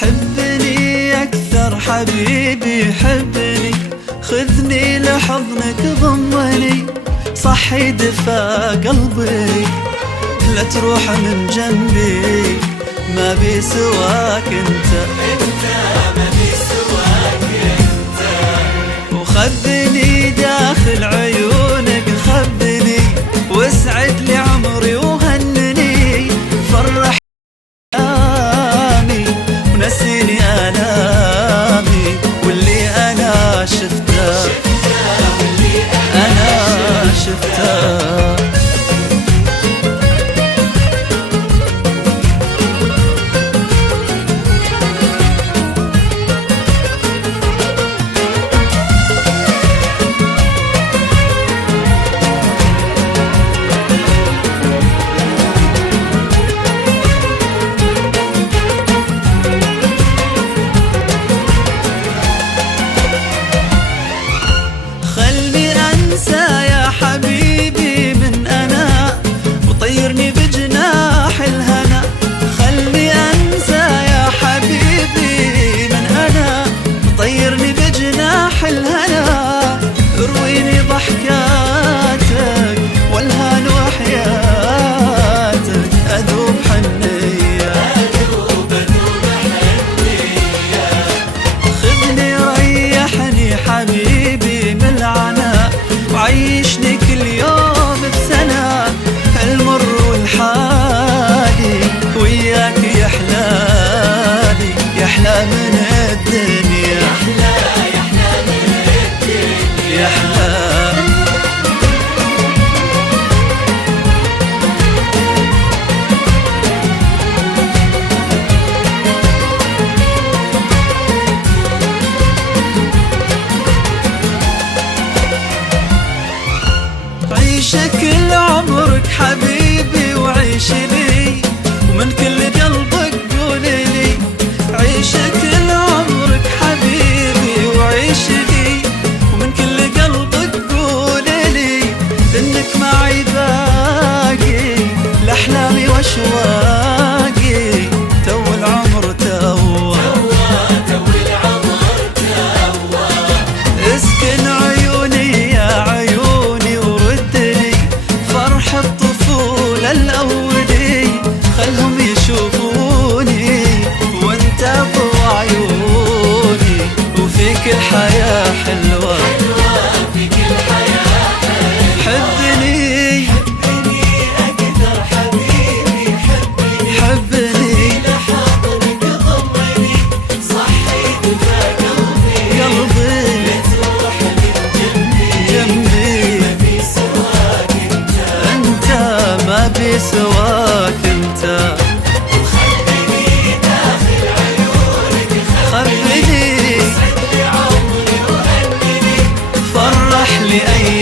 حبني أكثر حبيبي حبني، خذني لحضنك ضمني، صحي دفا قلبي، لا تروح من جنبي، ما بي سواك انت ما بي سواك انت. وخذني داخل عيونك خذني، واسعد لي عمري وهنني، فرح نسيني آلامي واللي أنا شفته واللي أنا شفته. طيرني بجناح الهنا، ارويني ضحكاتك والهان وحياتك، اذوب حنية اذوب حنية. خذني ريحني حبيبي من العناء، وعيشني كل يوم بسنة، المر والحالي وياك يحلالي، يحلى من الدنيا، يحلى من الدنيا، يحلى. عيش كل عمرك حبيبي وعيش لي، ومن كل قلبك قولي لي، عيش كل عمرك حبيبي وعيش لي، ومن كل قلبك قولي لي، انك معي باقي لاحلامي واشواقي، تو العمر تو العمر تو. اسكن عيوني يا عيوني، وردني فرح الطفولة الأولي، خلهم يشوفوني وانت ضوى عيوني، وفيك الحياة حلوة، فيك الحياة حبني حبني أكثر حبيبي حبني، حبني لحضنك ضمني، صحي دفا قلبي، تروح من جنبي ما بي سواك انت. انت ما بي سواك انت. وخليني داخل عيونك خليني اسعد لي عمري وهنني، فرح لي أيامي